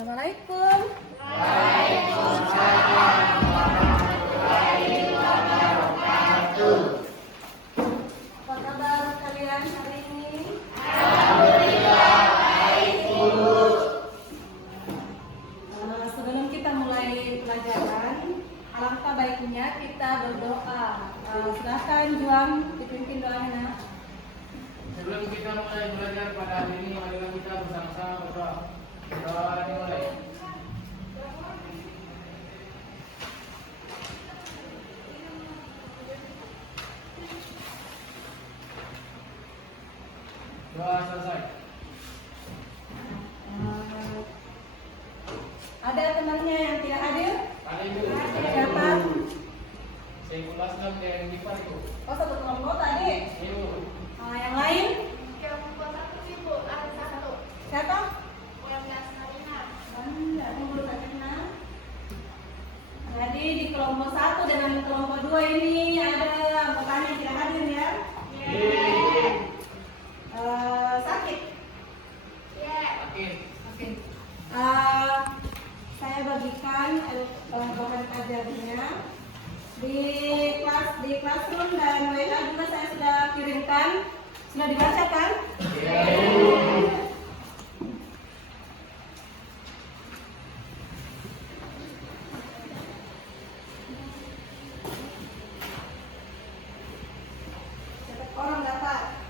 Assalamualaikum. Waalaikumsalam warahmatullahi wabarakatuh. Apa kabar kalian hari ini? Alhamdulillah baik, Bu. Sebelum kita mulai pelajaran, alangkah baiknya kita berdoa. Silakan Juan dipimpin doanya. Sebelum kita mulai belajar pada hari ini, marilah kita bersama-sama berdoa. Doa dimulai. Doa selesai. Ada temannya yang tidak hadir? Ada Ibu. Siapa? Saiful Aslam dan Difar itu. Oh, satu kelompok tadi. Ibu. Yang lain? Kelompok satu Ibu, ada satu. Siapa? Welas Karina. Jadi di kelompok 1 dengan kelompok 2 ini ada anggotanya yang tidak hadir ya? Sakit? Oke. Oke. Saya bagikan bahan ajarnya di classroom dan WA juga saya sudah kirimkan. Sudah dibacakan? Orang dapat.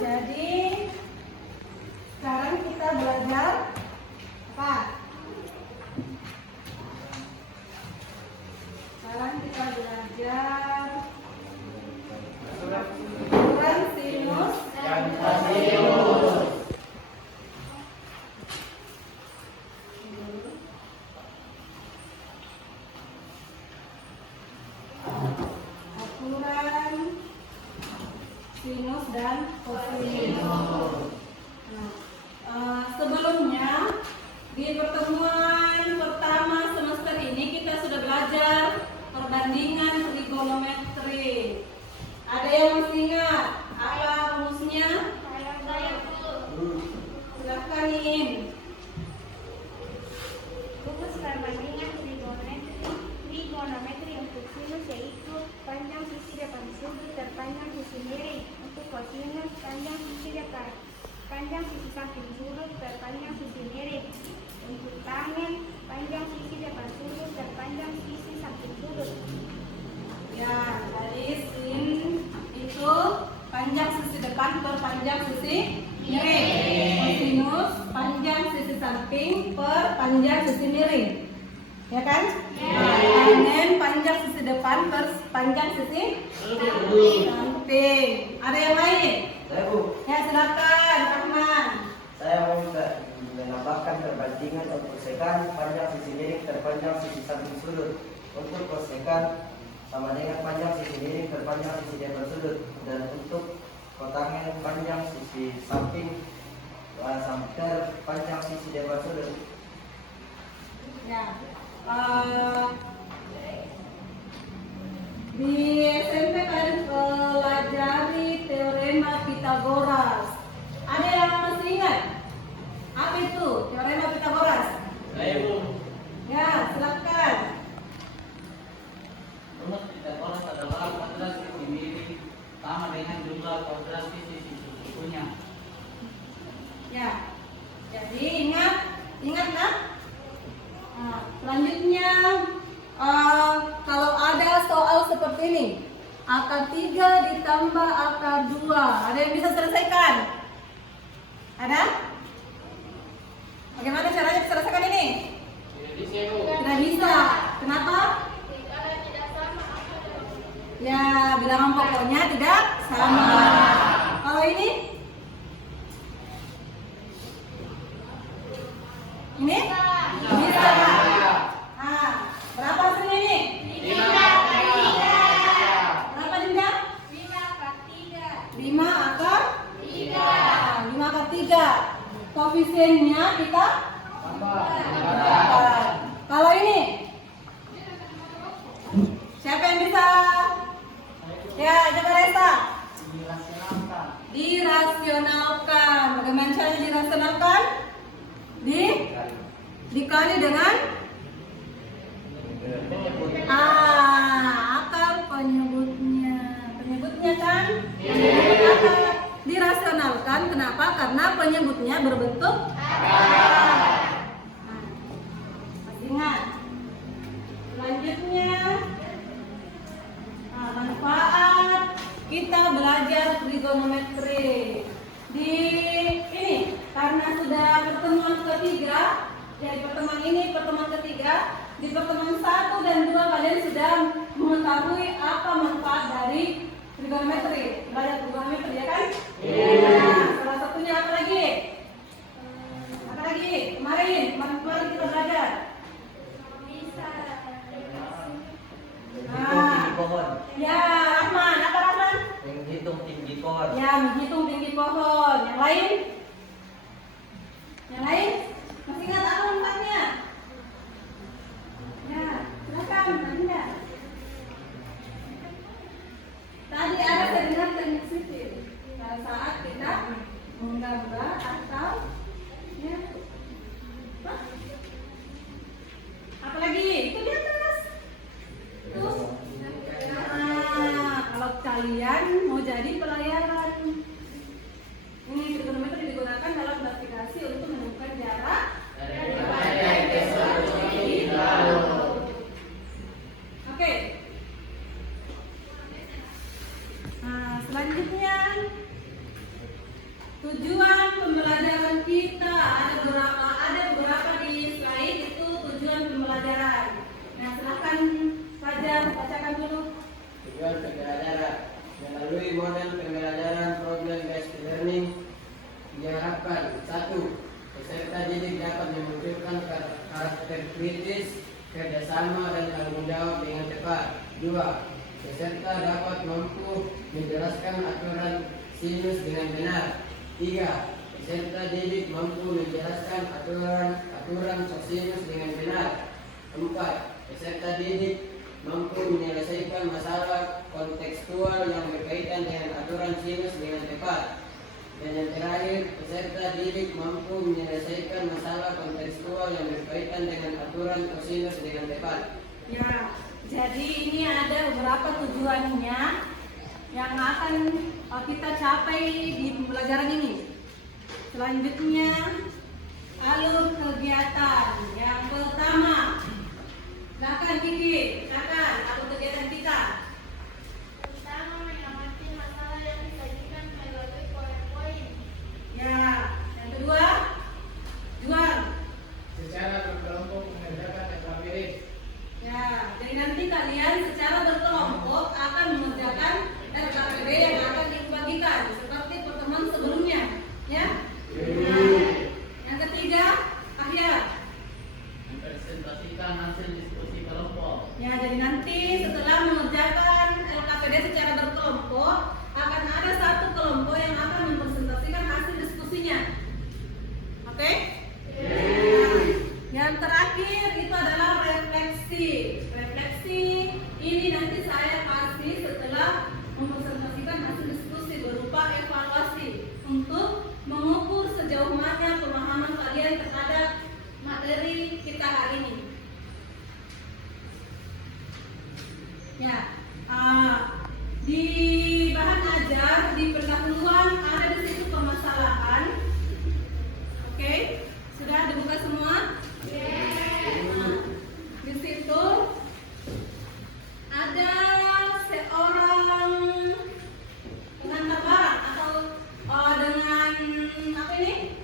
Jadi sekarang kita belajar apa? Sekarang kita belajar ukuran sinus Dan kosinus. ukuran sinus dan kosinus. Sebelumnya di pertemuan pertama semester ini kita sudah belajar perbandingan trigonometri. Ada yang masih ingat apa rumusnya? Silakan Iin. Rumus perbandingan trigonometri untuk sinus yaitu panjang sisi depan sudut terpanjang sisi miring. Untuk kosinus panjang sisi depan panjang sisi samping sudut terpanjang sisi miring. Untuk tangen panjang sisi depan sudut terpanjang sisi samping sudut. Ya, jadi sin itu panjang sisi depan per panjang sisi miring. Kosinus panjang sisi samping per panjang sisi miring. Ya kan? Tangen panjang sisi depan per panjang sisi samping. Ada yang lain? Saya Bu, Ya, silakan Rahman. saya mau menambahkan perbandingan untuk sekan panjang sisi miring terpanjang sisi samping sudut. Untuk kosekan sama dengan panjang sisi miring terpanjang sisi depan sudut. Dan untuk kotangen panjang sisi samping sampai panjang sisi depan sudut. Ya. Di SMP kalian pelajari teorema Pythagoras. Ada yang masih ingat? Apa itu teorema Pythagoras? Saya Ibu. Ya, silakan. Rumus Pythagoras adalah kuadrat sisi miring sama dengan jumlah kuadrat sisi sukunya. Ya. Jadi ingat kan? Selanjutnya kalau ada soal seperti ini, akar 3 ditambah akar 2, ada yang bisa selesaikan? Ada? Bagaimana caranya selesaikan ini? Jadi saya Bu. Tidak bisa. Kenapa? Karena tidak sama. Ya, bilangan pokoknya tidak sama. Kalau ini? Ini? Bisa. Ah, berapa hasilnya ini? 5/3. Berapa Dinda? 5/3. Koefisiennya kita Tambah. dapat. Kalau ini? Siapa yang bisa? Ya, coba Resa. Dirasionalkan. Bagaimana caranya dirasionalkan? Dikali dengan akar penyebutnya. Penyebutnya kan? Akar. Dirasionalkan. Kenapa? Karena penyebutnya berbentuk akar. Masih ingat? Selanjutnya, manfaat kita belajar trigonometri. Di ini karena sudah pertemuan ketiga, jadi pertemuan ini pertemuan ketiga. Di pertemuan 1 dan 2 kalian sudah mengetahui apa manfaat dari trigonometri. Belajar trigonometri ya kan? Nah, salah satunya apa lagi? Apa lagi? Kemarin kita belajar. Tinggi pohon. Ya, Rahman, apa Rahman? Menghitung tinggi pohon. Ya, menghitung tinggi pohon. Yang lain? Yang lain? Masih ingat apa manfaatnya? Ya, silakan, Anda. Tadi ada seminar teknik sipil. Pada saat kita menggambar atau ya. Hah? Apa lagi? Itu di atas. Tuh. Nah, kalau kalian mau jadi pelayaran, ini trigonometri digunakan dalam navigasi untuk menemukan jarak dari titik ke suatu titik. Oke. Nah, selanjutnya tujuan pembelajaran kita ada beberapa di slide itu tujuan pembelajaran. Nah, silahkan Fajar bacakan dulu. Tujuan pembelajaran melalui model pembelajaran problem based learning diharapkan 1. Peserta didik dapat memunculkan karakter kritis, kerjasama dan tanggung jawab dengan cepat. 2. Peserta dapat mampu menjelaskan aturan sinus dengan benar. 3. Peserta didik mampu menjelaskan aturan cosinus dengan benar. 4. Peserta didik mampu menyelesaikan masalah kontekstual yang berkaitan dengan aturan sinus dengan tepat. Dan yang terakhir, peserta didik mampu menyelesaikan masalah kontekstual yang berkaitan dengan aturan cosinus dengan tepat. Ya, jadi ini ada beberapa tujuannya yang akan kita capai di pembelajaran ini. Selanjutnya, alur kegiatan. Yang pertama, silakan Kiki, silakan alur kegiatan kita. Pertama, mengamati masalah yang disajikan melalui poin-poin. Ya, yang kedua, Juan. Secara berkelompok mengerjakan LKPD. Ya, jadi nanti kalian secara berkelompok akan mengerjakan RKPD yang akan dibagikan seperti pertemuan sebelumnya, ya. Nah, yang ketiga, Ahya. Presentasikan hasil diskusi kelompok. Ya, jadi nanti setelah mengerjakan LKPD secara berkelompok akan ada satu kelompok yang akan mempresentasikan hasil diskusinya. Oke? Nah, yang terakhir itu adalah refleksi. Refleksi ini nanti saya kasih setelah mempresentasikan hasil diskusi berupa evaluasi untuk mengukur sejauh mana pemahaman kalian terhadap materi kita hari ini. Ya, di bahan ajar di pendahuluan ada di situ permasalahan. Oke, sudah dibuka semua? Nah, di situ ada seorang pengantar barang atau dengan apa ini?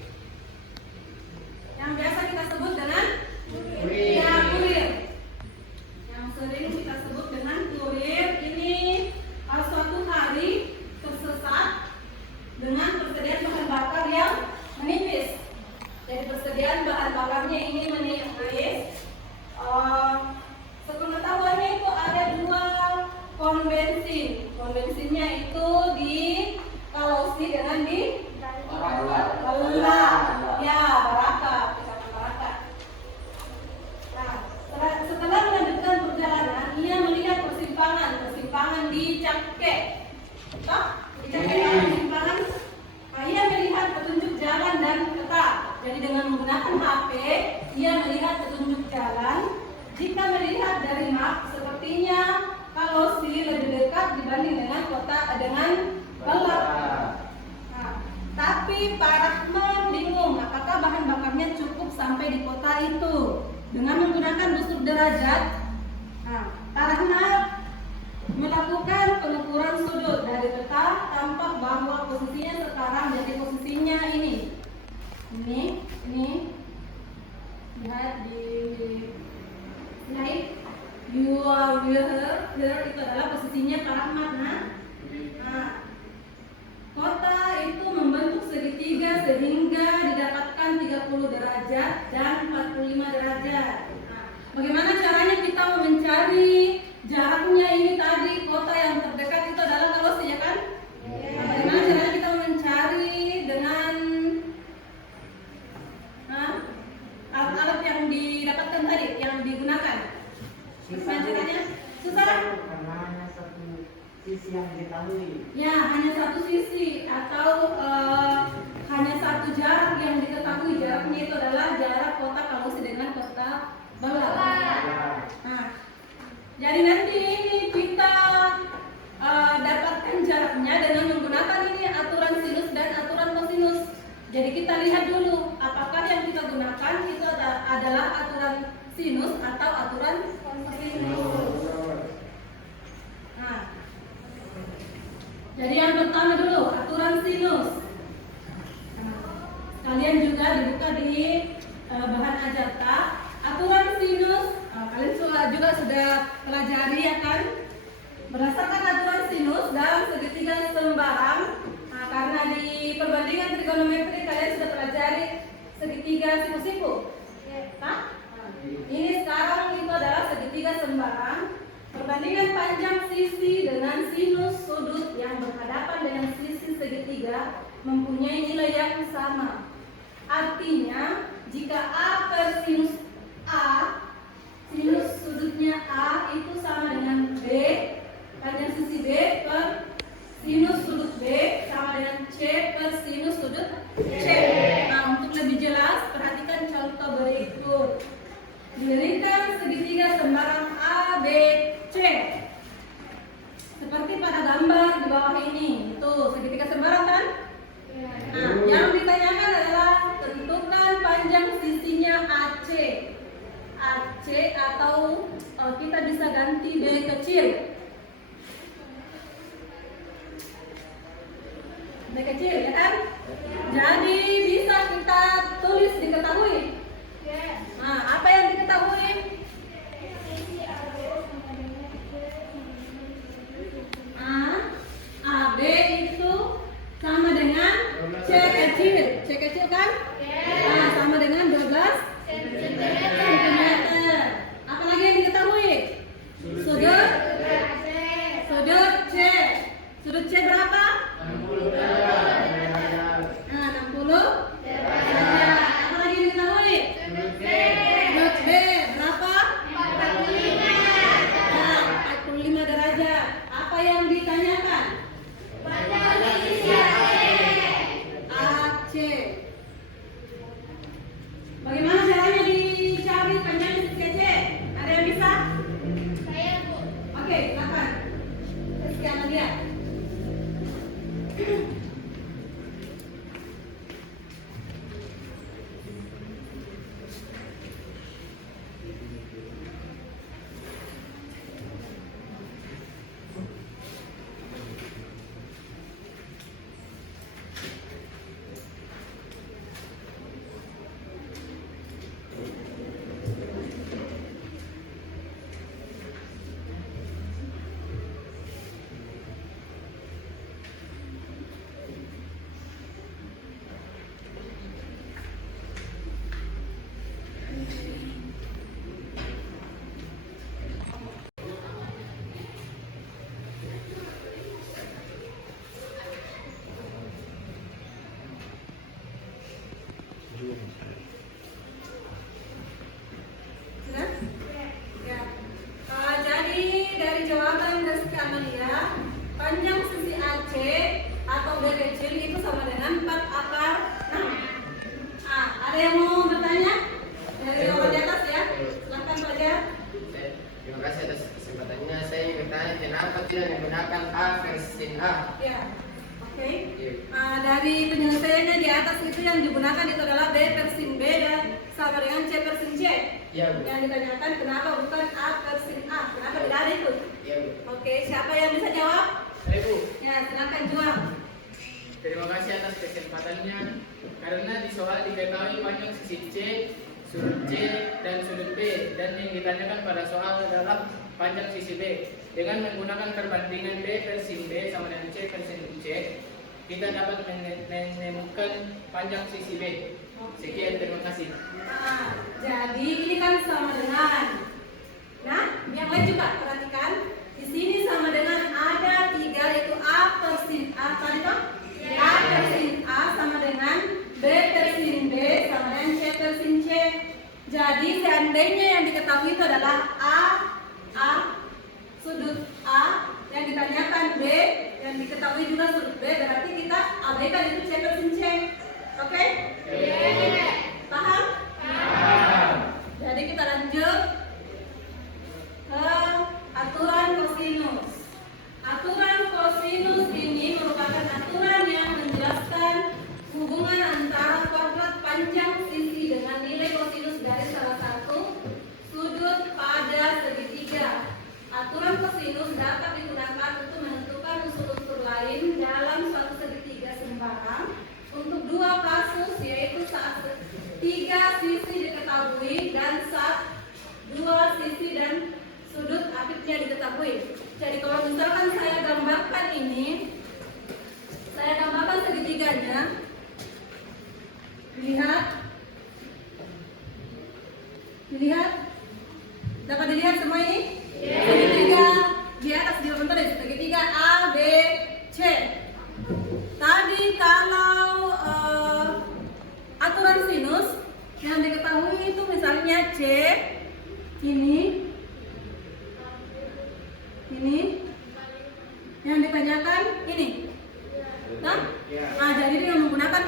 Yang biasa kita sebut dengan kurir. Yang sering kita sebut dengan kurir. Ini dengan di Bala. Bala. Ya, Baraka. Ucapan Baraka. Nah, setelah melanjutkan perjalanan, ia melihat persimpangan di Cangke. Toh? Di Cangke ada persimpangan. Nah, ia melihat petunjuk jalan dan peta. Jadi dengan menggunakan HP, ia melihat petunjuk jalan. Jika melihat dari map, sepertinya kalau si lebih dekat dibanding dengan kota dengan Bala. Nah, tapi Pak Rahman bingung apakah bahan bakarnya cukup sampai di kota itu. Dengan menggunakan busur derajat, nah, Pak Rahman melakukan pengukuran sudut dari peta, tampak bahwa posisinya sekarang jadi posisinya ini. Lihat di slide. You are here itu adalah posisinya Pak Rahmat. Nah, kota itu membentuk segitiga sehingga didapatkan 30 derajat dan 45 derajat. Nah, bagaimana caranya kita mencari jaraknya ini tadi? Kota yang terdekat itu adalah Talos ya kan? Nah, bagaimana caranya kita mencari dengan alat-alat yang didapatkan tadi, yang digunakan? Bagaimana caranya? Susah? Karena hanya satu sisi yang diketahui. Ya, hanya satu sisi atau hanya satu jarak yang diketahui. Jaraknya itu adalah jarak kota Kalusi dengan kota Bala. Nah, jadi nanti ini kita dapatkan jaraknya dengan menggunakan ini aturan sinus dan aturan kosinus. Jadi kita lihat dulu apakah yang kita gunakan itu adalah aturan sinus atau aturan kosinus. Nah, jadi yang pertama dulu aturan sinus. Kalian juga dibuka di bahan ajarta. Aturan sinus, kalian juga sudah pelajari ya kan? Berdasarkan aturan sinus dalam segitiga sembarang. Nah, karena di perbandingan trigonometri kalian sudah pelajari segitiga siku-siku. Nah, ini sekarang itu adalah segitiga sembarang. Perbandingan panjang sisi dengan sinus sudut yang berhadapan dengan sisi segitiga mempunyai nilai yang sama. Artinya, jika A per sinus A, sinus sudutnya A itu sama dengan B, panjang sisi B per sinus sudut B sama dengan C per sinus sudut C. Nah, untuk lebih jelas, perhatikan contoh berikut. Diberikan segitiga sembarang A, B, C. Seperti pada gambar di bawah ini. Itu segitiga sembarang kan? Nah, yang ditanyakan adalah tentukan panjang sisinya AC. AC atau kita bisa ganti B kecil. B kecil ya kan? Jadi bisa kita tulis diketahui. Nah, apa yang diketahui? AB itu sama dengan C kecil. C kecil kan? Nah, sama dengan 12 cm. Apa lagi yang diketahui? Sudut C. Sudut C berapa? 60 derajat. Nah, 60 derajat. Apa dari jawaban Rizky Amalia, panjang sisi AC atau B kecil itu sama dengan 4 akar 6. Ada yang mau bertanya? Dari orang di atas ya? Silahkan pelajar. Terima kasih atas kesempatannya. Saya ingin bertanya kenapa tidak menggunakan A per sin A? Ya, oke. Dari penyelesaiannya di atas itu yang digunakan itu adalah B per sin B dan sama dengan C per sin C. Iya, Bu. Yang ditanyakan kenapa bukan A per sin A? Kenapa tidak ada itu? Iya, Bu. Oke, siapa yang bisa jawab? Saya Bu, Ya, silakan jawab. terima kasih atas kesempatannya. Karena di soal diketahui panjang sisi C, sudut C, dan sudut B, dan yang ditanyakan pada soal adalah panjang sisi B. Dengan menggunakan perbandingan B per sin B sama dengan C per sin C, kita dapat menemukan panjang sisi B. Sekian, terima kasih. Jadi ini kan sama dengan. Nah, yang lain juga perhatikan. Di sini sama dengan ada 3 yaitu A per sin A tadi toh? A per sin A sama dengan B per sin B sama dengan C per sin C. Jadi seandainya yang diketahui itu adalah A sudut A, yang ditanyakan B, yang diketahui juga sudut B, berarti kita abaikan itu C per sin C. Oke? Paham? Jadi kita lanjut ke aturan kosinus. Aturan kosinus ini merupakan aturan yang menjelaskan hubungan antara kuadrat panjang sisi dengan nilai kosinus dari salah satu sudut pada segitiga. Aturan kosinus dapat digunakan untuk menentukan unsur-unsur lain dalam suatu segitiga sembarang untuk 2 kasus, yaitu saat 3 sisi diketahui dan saat 2 sisi dan sudut apitnya diketahui. Jadi kalau misalkan saya gambarkan ini, saya gambarkan segitiganya. Dilihat, dapat dilihat semua ini? Segitiga di atas di bentar deh, segitiga A, B, C. Tadi kalau aturan sinus yang diketahui itu misalnya C ini, yang ditanyakan ini. Nah, jadi dengan menggunakan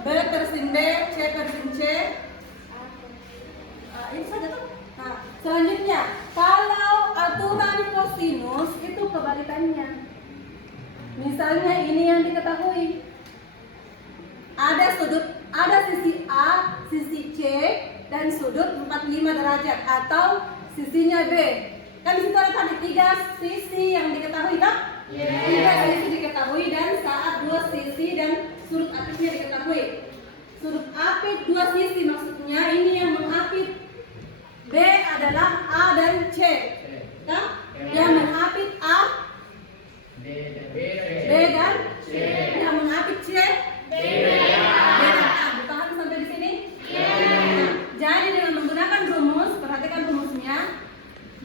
B per sin B, C per sin C, ini saja tuh. Nah, selanjutnya kalau aturan kosinus itu kebalikannya. Misalnya ini yang diketahui. Ada sisi A, sisi C, dan sudut 45 derajat atau sisinya B. Kan di situ ada tadi 3 sisi yang diketahui, kan? 3 sisi diketahui dan saat 2 sisi dan sudut apitnya diketahui. Sudut apit 2 sisi maksudnya ini yang mengapit B adalah A dan C, kan? Yang mengapit A, B dan C. Yang mengapit C, B dan A. Dipahami sampai di sini? Nah, jadi dengan menggunakan rumus, perhatikan rumusnya.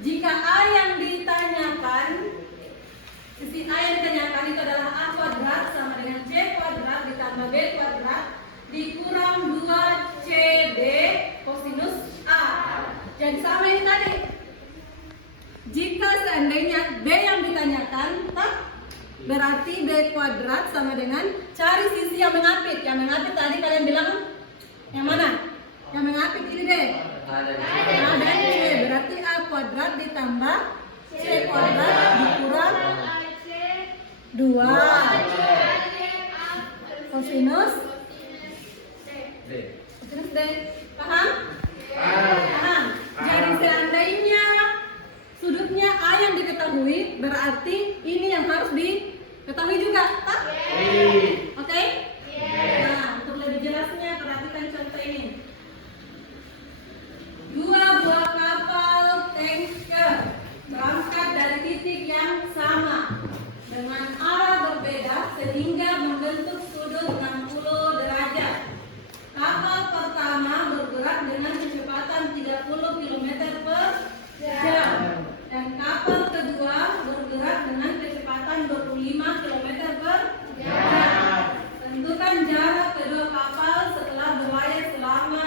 Jika A yang ditanyakan, sisi A yang ditanyakan itu adalah A kuadrat sama dengan C kuadrat ditambah B kuadrat dikurang 2CB kosinus A. Jadi sama ini tadi. Jika seandainya B yang ditanyakan, berarti B kuadrat sama dengan cari sisi yang mengapit. Yang mengapit tadi kalian bilang yang mana? Yang mengapit ini deh. A dan C. Berarti A kuadrat ditambah C kuadrat dikurang 2 kosinus D. Paham? Paham. Jadi seandainya sudutnya A yang diketahui, berarti ini yang harus diketahui juga, tak? Oke? Nah, untuk lebih jelasnya perhatikan contoh ini. 2 buah kapal tanker berangkat dari titik yang sama dengan arah berbeda sehingga membentuk sudut 60 derajat. Kapal pertama bergerak dengan kecepatan 30 km per jam dan kapal kedua bergerak dengan kecepatan 25 km per jam. Tentukan jarak kedua kapal setelah berlayar selama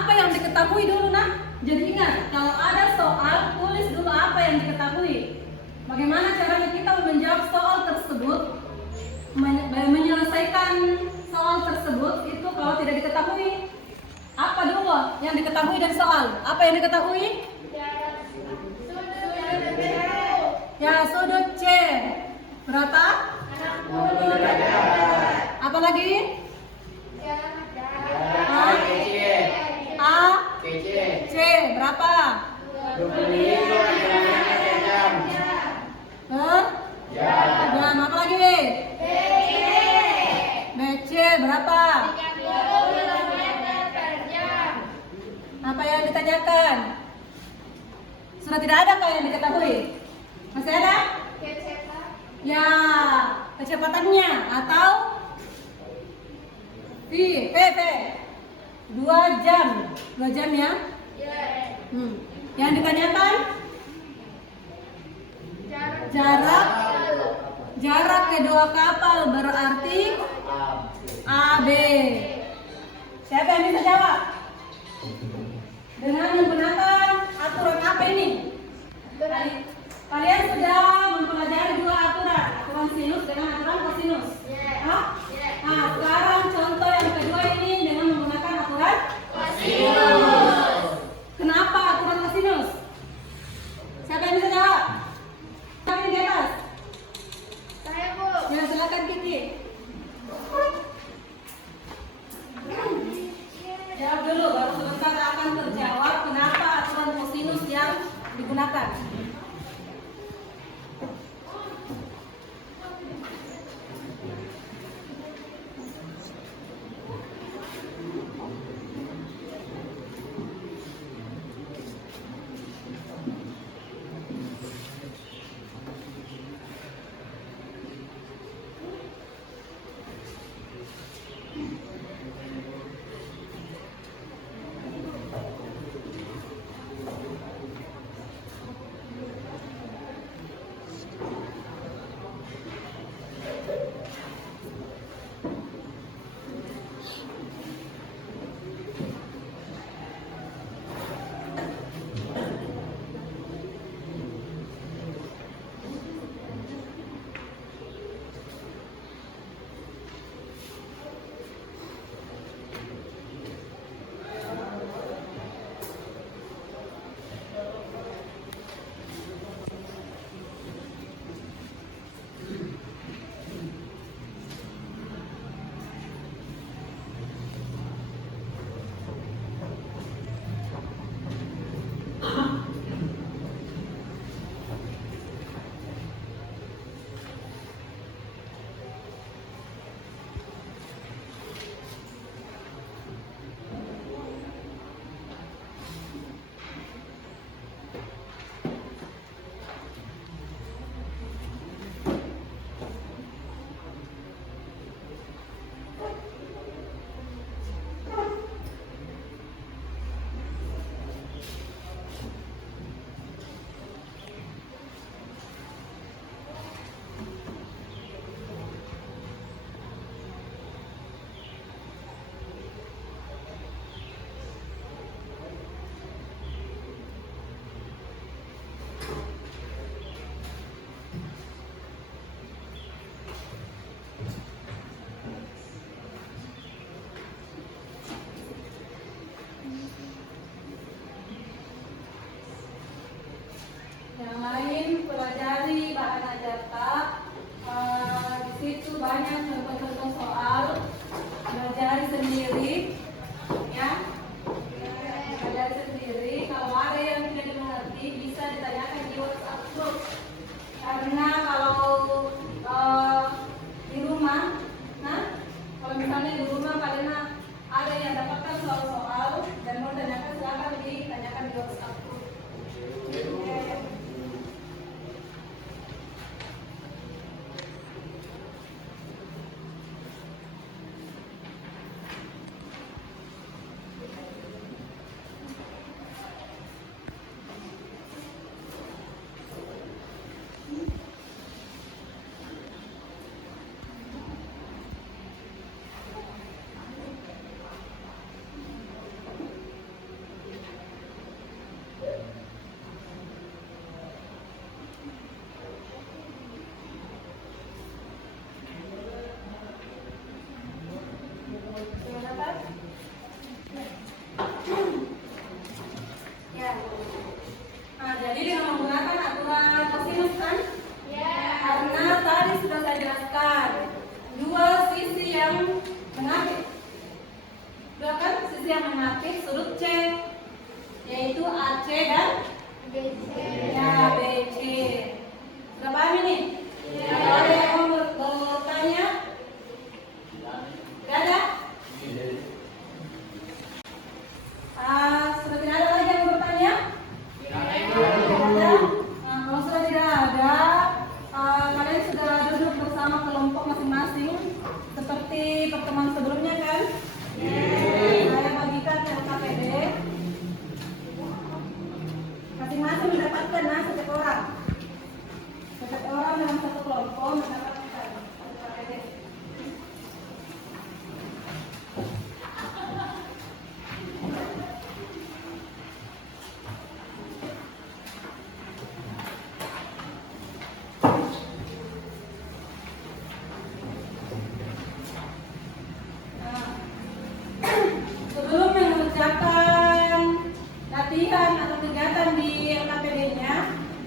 apa yang diketahui dulu nak. Jadi ingat, kalau ada soal, tulis dulu apa yang diketahui. Bagaimana caranya kita menjawab soal tersebut, menyelesaikan soal tersebut itu kalau tidak diketahui. Apa dulu yang diketahui dari soal? Apa yang diketahui? Ya, sudut C berapa? 60 derajat. Apa lagi? A, Kece. C berapa? 25 jam. Jam apa lagi? BC berapa? Apa yang ditanyakan? Sudah tidak ada kah yang diketahui? Masih ada? Ya, kecepatannya atau V, 2 jam. 2 jam ya? Yang ditanyakan? Jarak kedua kapal berarti AB. Siapa yang bisa jawab? Dengan menggunakan aturan apa ini? Kalian sudah mempelajari dua aturan, aturan sinus dengan aturan kosinus. Hah? Nah, sekarang contoh yang kedua ini dengan menggunakan aturan kosinus. Kenapa aturan kosinus? Siapa yang bisa jawab? Siapa yang di atas? Ya, silakan Kiti. Jawab dulu, baru sebentar akan terjawab kenapa aturan kosinus yang digunakan. sisi yang negatif sudut C, yaitu AC dan ya BC. Sudah paham ini? Kalau ada yang mau bertanya? Tidak ada? Sudah tidak ada lagi yang bertanya? Tidak ada? Nah, kalau sudah tidak ada, kalian sudah duduk bersama kelompok masing-masing seperti pertemuan sebelumnya kan? Saya bagikan LKPD. Masing-masing mendapatkan setiap orang. Setiap orang dalam satu kelompok mendapatkan LKPD. Sebelum mengerjakan latihan atau kegiatan di LKPD-nya,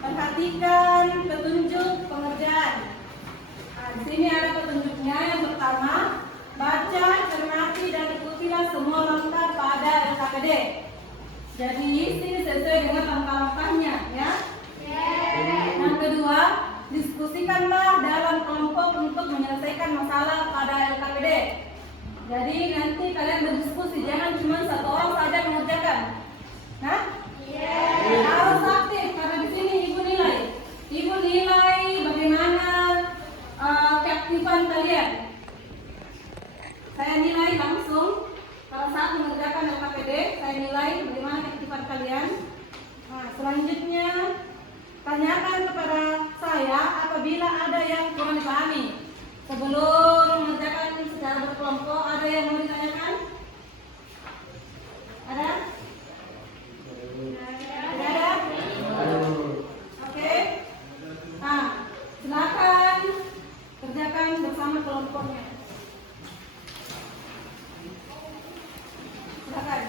perhatikan petunjuk pengerjaan. Nah, di sini ada petunjuknya. Yang pertama, baca, cermati dan ikutilah semua langkah pada LKPD. Jadi sini sesuai dengan langkah-langkahnya, ya. Yang kedua, diskusikanlah dalam kelompok untuk menyelesaikan masalah pada LKPD. Jadi nanti kalian berdiskusi, jangan cuma satu orang saja mengerjakan. Nah, harus aktif karena di sini ibu nilai bagaimana keaktifan kalian. Saya nilai langsung pada saat mengerjakan LKPD, saya nilai bagaimana keaktifan kalian. Nah, selanjutnya tanyakan kepada saya apabila ada yang kurang dipahami. Sebelum mengerjakan secara berkelompok, ada yang mau ditanyakan? Ada? Tidak ada? Oke. Nah, silakan kerjakan bersama kelompoknya. Silakan.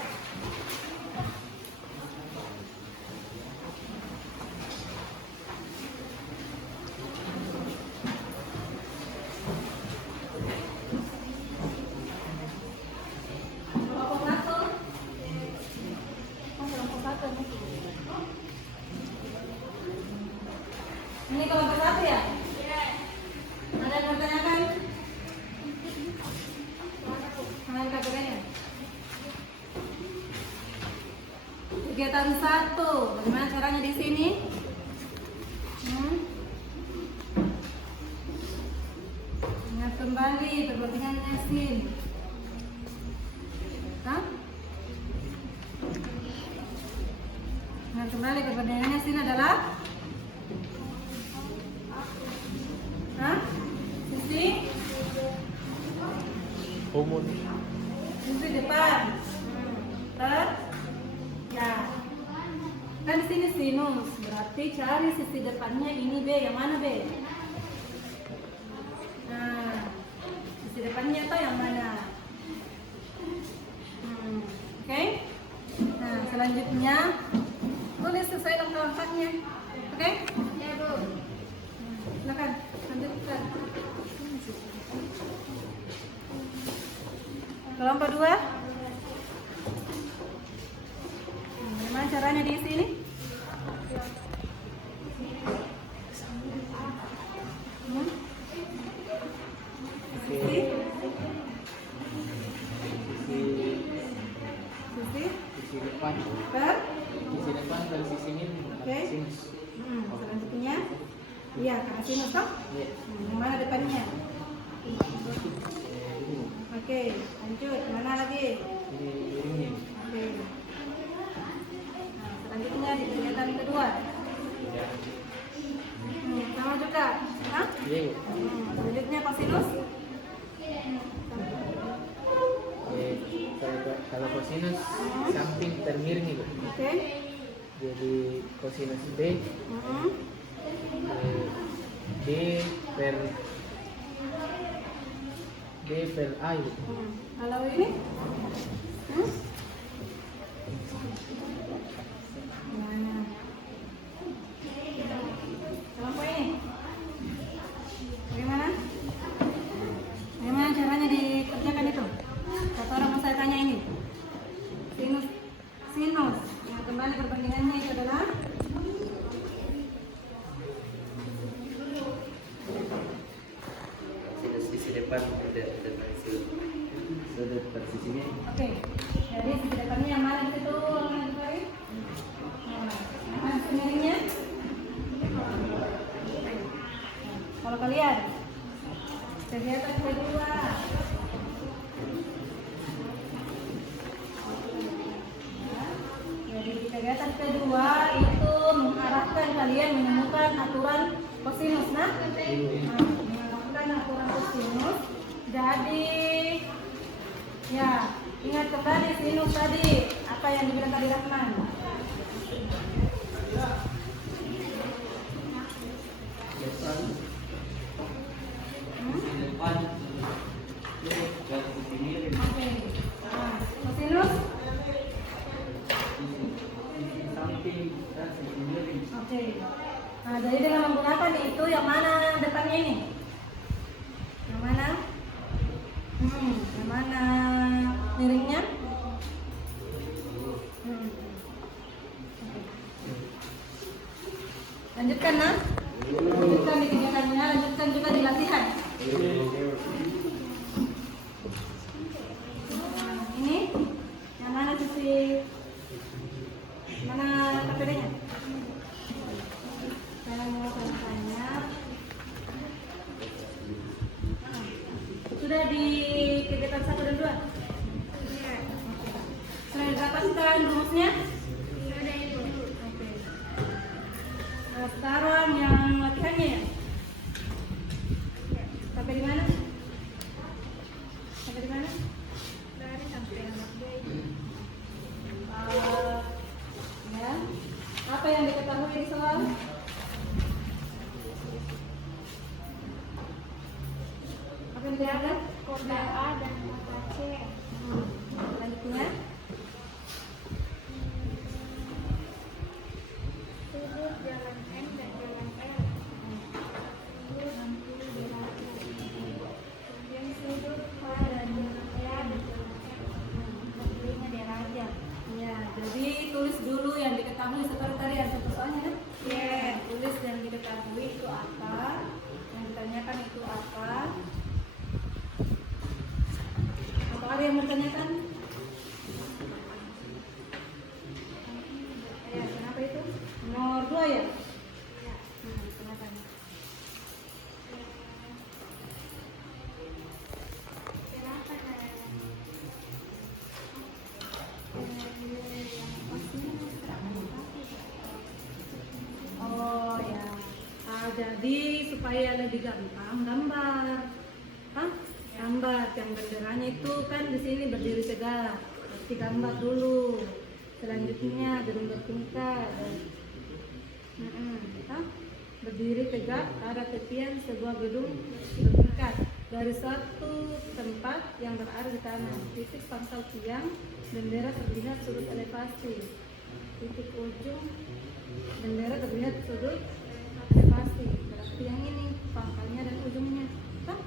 Ini kelompok satu ya? Ada yang bertanyakan? Kalian kabarnya? Kegiatan 1, bagaimana caranya di sini? Ingat kembali perbandingan sin. Ingat kembali perbandingannya sin adalah sisi depan. Ya. Kan di sini sinus, berarti cari sisi depannya ini B, yang mana B? Nah, sisi depannya tuh yang mana? Oke? Nah, selanjutnya tulis sesuai langkah-langkahnya. Oke? Ya, Bu. Silakan, lanjutkan. Kelompok 2. Bagaimana caranya di sini? Sisi depan dan sisi ini Oke. sinus. Selanjutnya, iya karena sinus toh. Yang mana depannya? Oke, lanjut. Mana lagi? Ini. Oke. Nah, selanjutnya di kegiatan kedua. Sama juga. Hah? Selanjutnya kosinus. Kalau kosinus samping termiring itu. Oke. Jadi kosinus B D per A itu. Kalau ini? Nah. Kelompok ini? Bagaimana? Bagaimana caranya dikerjakan itu? Satu orang mau saya tanya ini. Jadi sisi depannya yang mana di situ? Nah, sisi miringnya? Kalau kalian kegiatan kedua, jadi kegiatan kedua itu mengarahkan kalian menemukan aturan kosinus. Nah, menemukan aturan kosinus. Jadi ya ingat kembali sinus tadi apa yang dibilang tadi Rahman. Oke. Nah, kosinus. Oke. Nah, jadi dengan menggunakan itu yang mana depannya ini? Yang mana? Yang mana miringnya? Lanjutkan, nah. Lanjutkan di kegiatannya, lanjutkan juga di latihan. Ini yang mana sisi mana KPD-nya? Saya mau tanya. Sudah di kegiatan 1 dan 2? Sudah didapatkan rumusnya? Sudah Ibu. Oke. Nah, sekarang yang latihannya ya? Sampai di mana? Sampai di mana? Dari sampai anak dia Ibu. Ya. Apa yang diketahui di soal? Apa yang diketahui? Kode A dan kode C. Selanjutnya, Sudut jalan M dan jalan L. 60 derajat. Kemudian sudut H dan jalan E dan jalan M. 45 derajat. ya. Jadi tulis dulu yang diketahui seperti tadi ada satu soalnya kan? Ya. Tulis yang diketahui itu apa, yang ditanyakan itu apa. Apa ada yang bertanyakan? Ya, kenapa itu? Nomor 2 ya? Kenapa? Kenapa Oh ya, jadi supaya lebih gampang gambar, gambar yang benderanya itu kan di sini berdiri tegak, pasti gambar dulu. Selanjutnya gedung bertingkat, berdiri tegak pada tepian sebuah gedung bertingkat dari suatu tempat yang berada di kanan. Titik pangkal tiang bendera terlihat sudut elevasi. Titik ujung bendera terlihat sudut elevasi. Berarti yang ini pangkalnya dan ujungnya. Nah,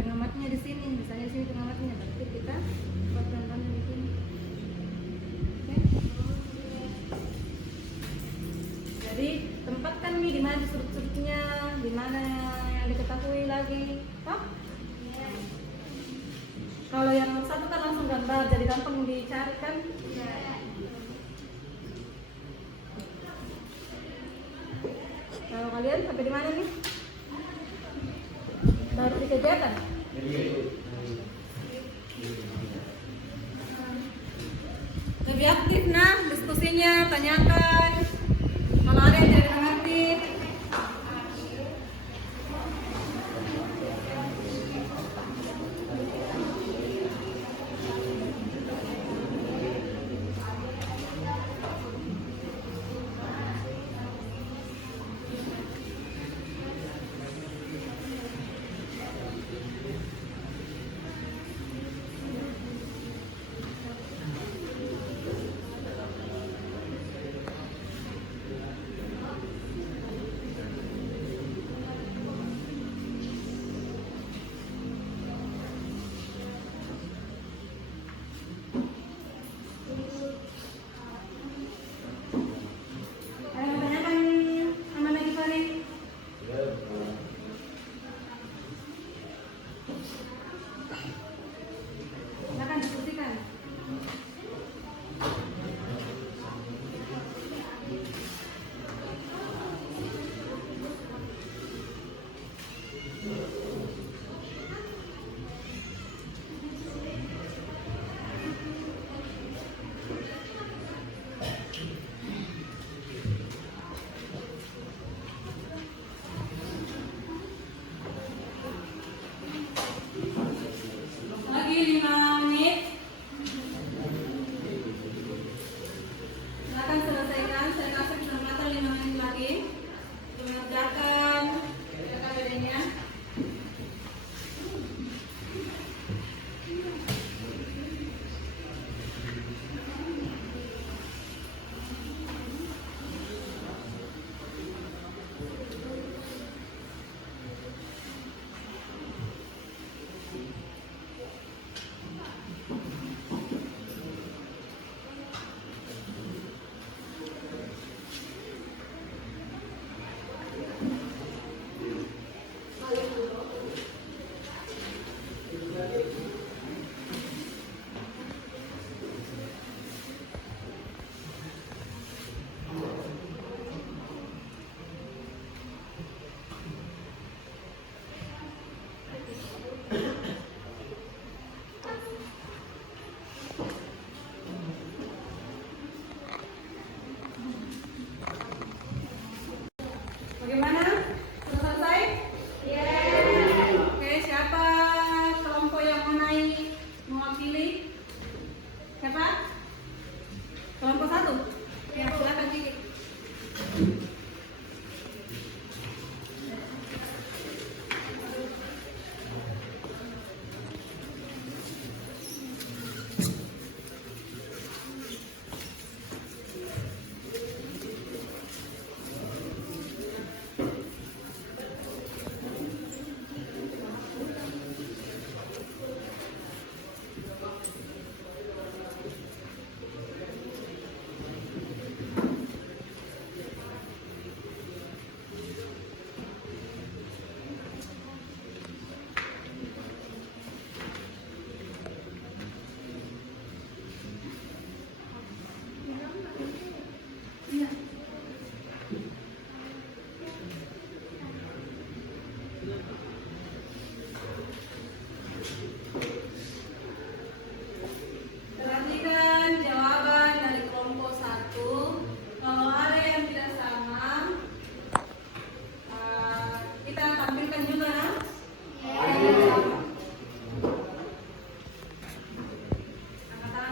pengamatnya di sini. Misalnya di sini pengamatnya. Berarti kita buat gambarnya di sini. Oke. Jadi tempatkan nih di mana sudut-sudutnya, di mana yang diketahui lagi. Kalau yang nomor 1 kan langsung gambar, jadi gampang dicari kan. Kalau kalian sampai di mana nih? Baru di kegiatan? Lebih aktif nah diskusinya, tanyakan. Kalau ada yang tidak mengerti.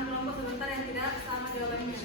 Silakan kelompok sebentar yang tidak sama jawabannya.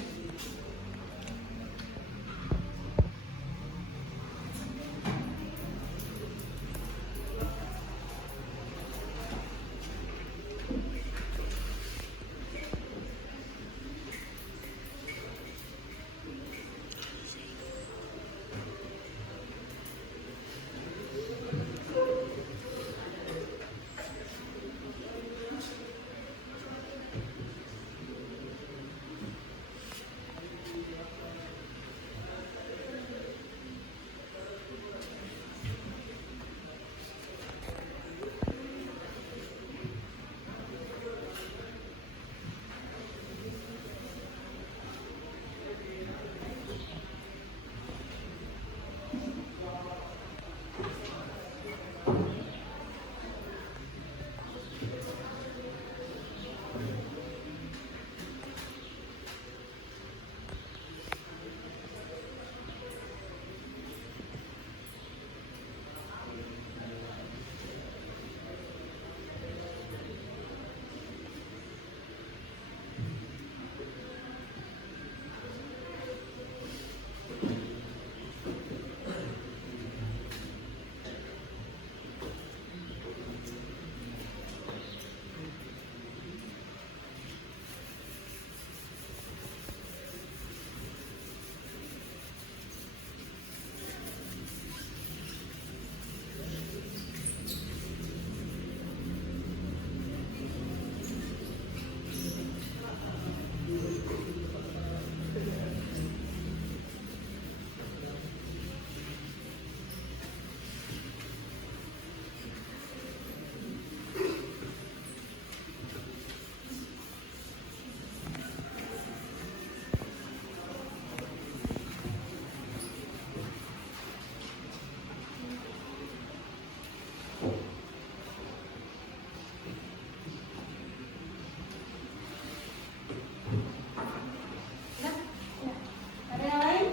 Ada yang lain?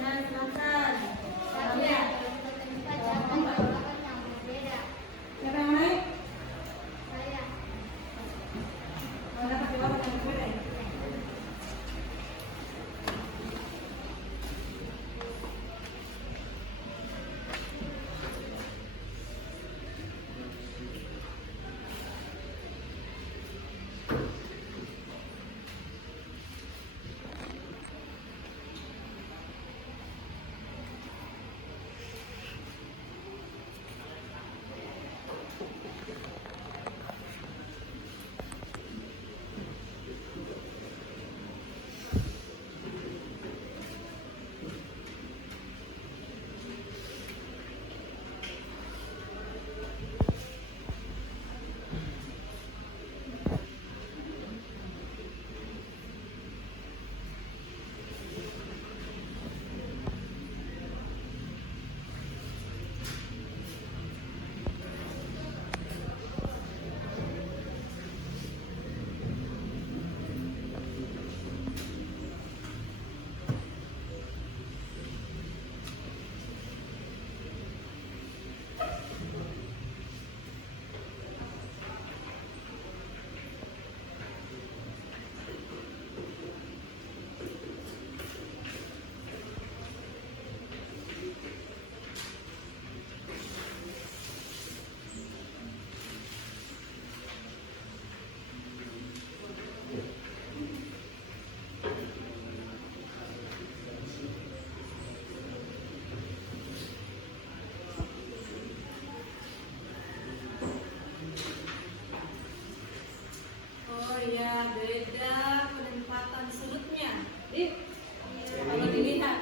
Nah, silakan. Iya. Siapa yang lain? Mana dapat jawaban yang berbeda ya? Oh iya, beda penempatan sudutnya. Kalau dilihat,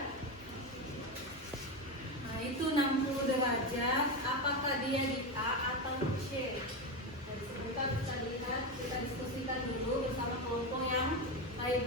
nah itu 60 derajat. Apakah dia di A atau C? Dari sebentar bisa dilihat, kita diskusikan dulu bersama kelompok yang lain.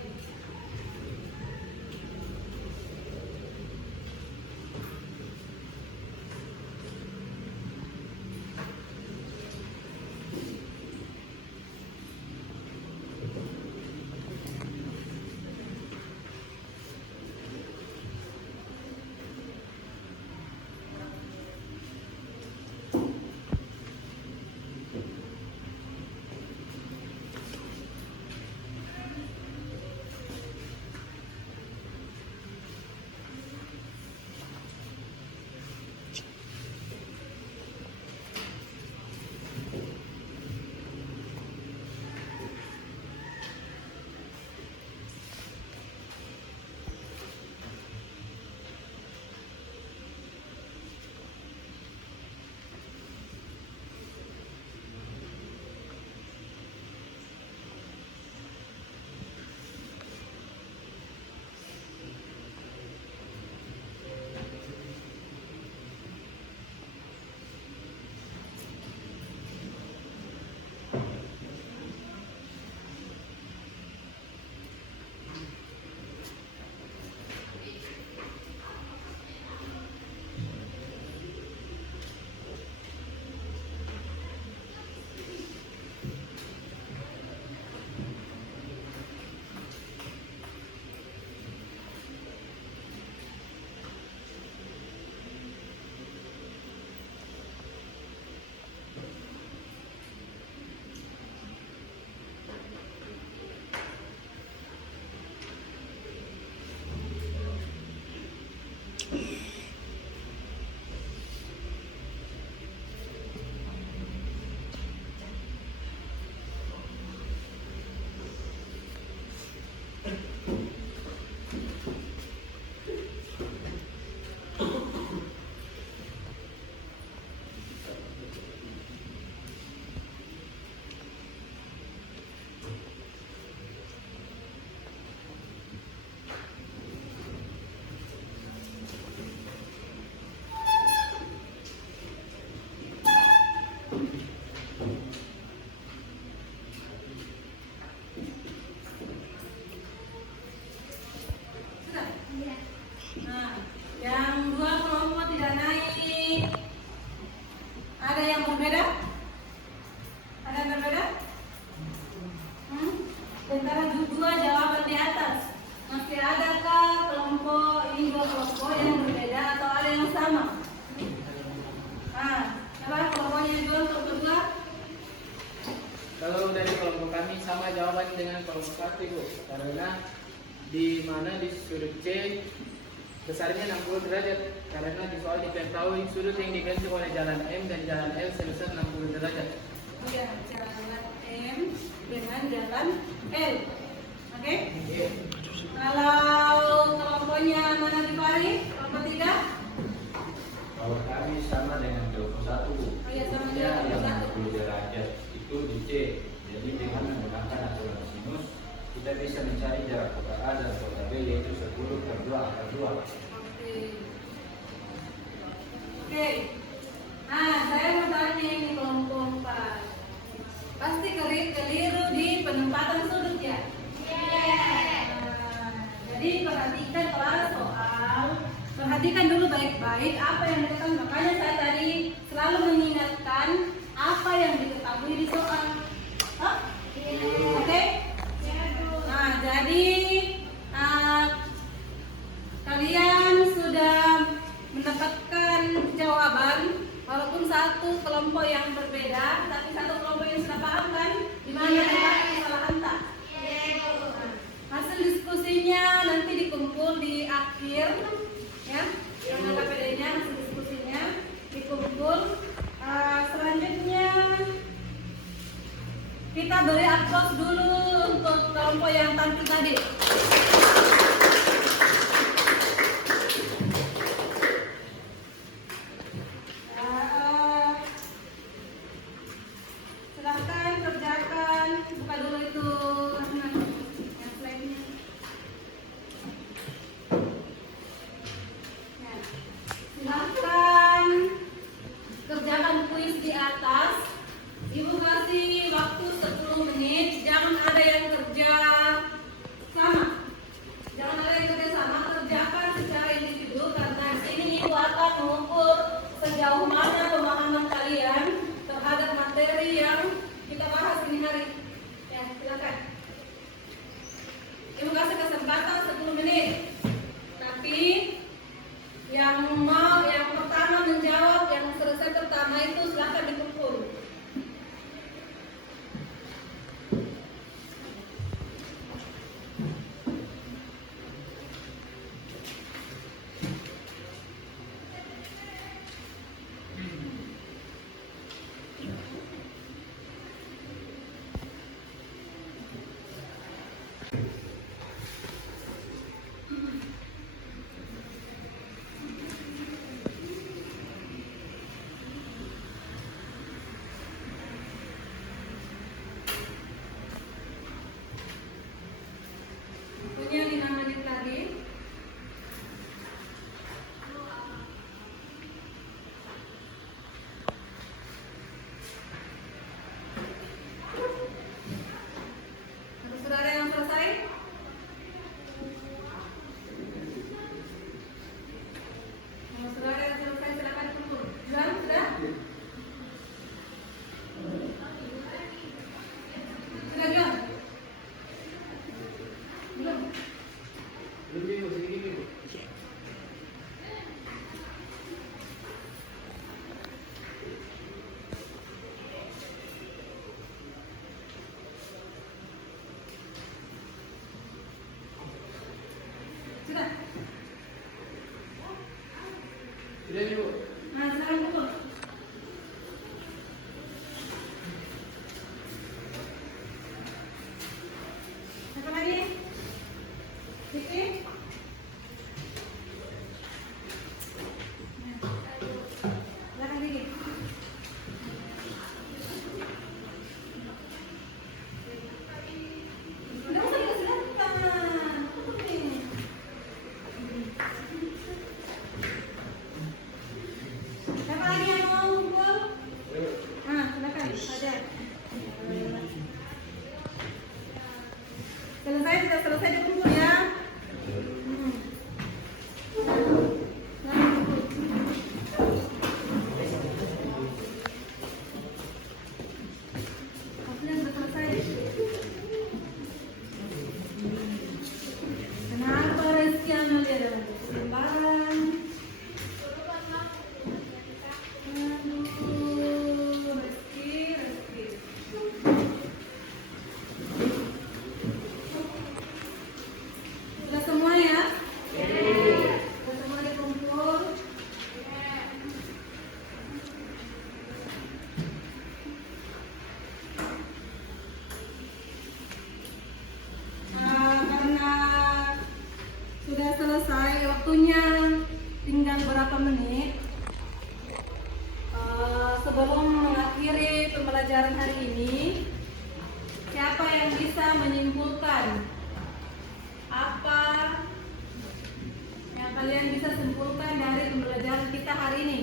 Kalau dari kelompok kami sama jawaban dengan kelompok 1 Ibu. Karena di mana di sudut C besarnya 60 derajat. Karena di soal diketahui sudut yang dibentuk oleh jalan M dan jalan L sebesar 60 derajat. Iya, jalan M dengan jalan L. Oke? Kalau kelompoknya mana di Fari? Kelompok 3? Kalau kami sama dengan kelompok 1. Oh iya, sama Ya, dengan yang kelompok 60 derajat itu di C. Jadi dengan menggunakan aturan sinus, kita bisa mencari jarak kota A dan kota B yaitu 10 per 2 akar 2. Oke. Nah, saya mau tanya ini kelompok 4. Pasti keliru di penempatan sudut ya? Nah, jadi perhatikan kelas soal. Perhatikan dulu baik-baik apa yang dikatakan. Makanya saya tadi selalu mengingatkan apa yang diketahui di soal. Hah? Oke? Nah, jadi kalian sudah mendapatkan jawaban walaupun satu kelompok yang berbeda, tapi satu kelompok yang sudah paham kan di mana letak kesalahan tak? Nah, hasil diskusinya nanti dikumpul di akhir ya, yang KPD-nya hasil diskusinya dikumpul. Selanjutnya kita beri aplaus dulu untuk kelompok yang tampil tadi. Silahkan kerjakan, buka dulu itu yang slide-nya. Ya. Silahkan kerjakan kuis di atas. Ibu kasih waktu 10 menit. Jangan ada yang kerja sama. Jangan ada yang kerja sama. Kerjakan secara individu karena di sini ibu akan mengukur sejauh mana pemahaman kalian terhadap materi yang kita bahas ini hari. Ya, silakan. Ibu kasih kesempatan 10 menit. Tapi yang pertama menjawab, yang selesai pertama itu silakan dikumpul. Punya 5 menit lagi. Sudah ada yang selesai? Kalau sudah ada yang selesai, silakan kumpul. Sudah? Sudah, John? Belum? Belum Ibu, sedikit Ibu. Sudah? Sudah Ibu. Nah, sekarang kumpul. Siapa lagi? Sisi? Silakan Diki. Udah usah disilakan. Siapa lagi yang mau kumpul? Nah, silakan. Ada. Selesai, sudah selesai dikumpul ya. Nah, kumpul. Hasilnya sudah selesai. Kenapa Rizky Amelia dalam keseimbangan? Aduh, Rizky. bisa menyimpulkan apa yang kalian bisa simpulkan dari pembelajaran kita hari ini?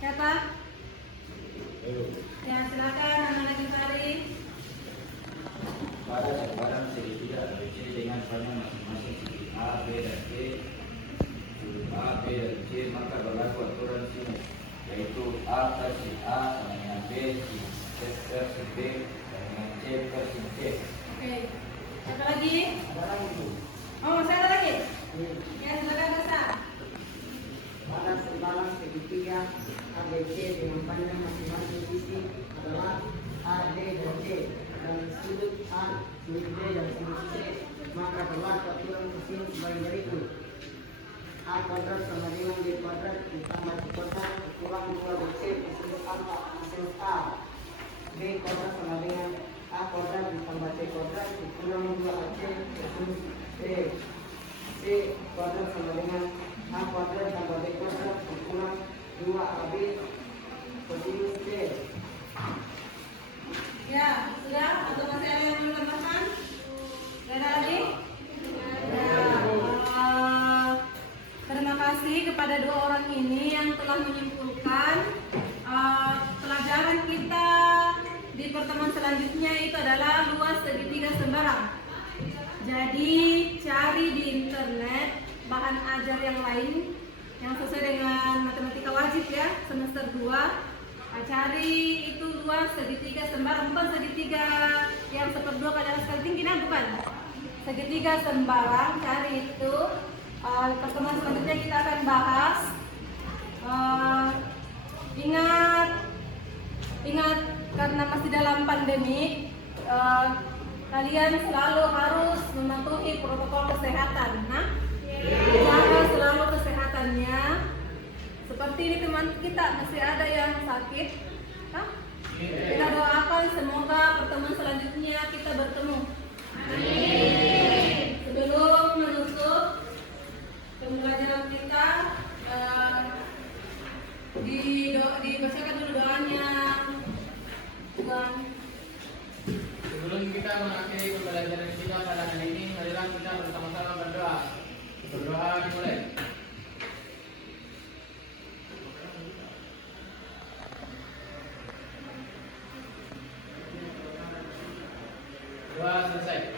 Siapa? Ya, silakan anak-anak Gintari. Pada sebarang segitiga ABC dengan panjang masing-masing segi A, B, dan C, sudut A, B, dan C, maka berlaku aturan sinus, yaitu A per sin A sama dengan B sin per sin B sama dengan C per sin C. Oke. Siapa lagi? Ada lagi. Oh, masih ada lagi? Ini Ya, silakan Dasa. pada sebarang segitiga ABC dengan panjang masing-masing sisi adalah A, B, dan C, dan sudut A, sudut B, dan sudut C, maka berlaku aturan kosinus sebagai berikut. A kuadrat sama dengan B kuadrat ditambah C kuadrat kurang 2BC kosinus kosinus A. B kuadrat sama dengan A kuadrat ditambah C kuadrat kurang 2AC kosinus B. C kuadrat sama dengan A kuadrat tambah B kuadrat kurang 2AB kosinus C. Ya, sudah? Atau masih ada yang belum tambahkan? Tidak ada lagi? Ya. Terima kasih kepada dua orang ini yang telah menyimpulkan pelajaran kita di pertemuan selanjutnya itu adalah luas segitiga sembarang. Jadi cari di internet bahan ajar yang lain yang sesuai dengan matematika wajib ya semester 2. Cari itu luas segitiga sembarang, bukan segitiga yang seperdua kali atas kali tinggi, nah bukan. Segitiga sembarang, cari itu. Pertemuan selanjutnya kita akan bahas. Ingat karena masih dalam pandemi, kalian selalu harus mematuhi protokol kesehatan. Nah, jaga selalu kesehatannya. Seperti ini teman kita masih ada yang sakit. Hah? Kita doakan semoga pertemuan selanjutnya kita bertemu. Sebelum menutup pembelajaran kita, dibacakan dulu doanya. Tuhan. Sebelum kita mengakhiri pembelajaran kita pada hari ini, marilah kita bersama-sama berdoa. Berdoa dimulai. Doa selesai.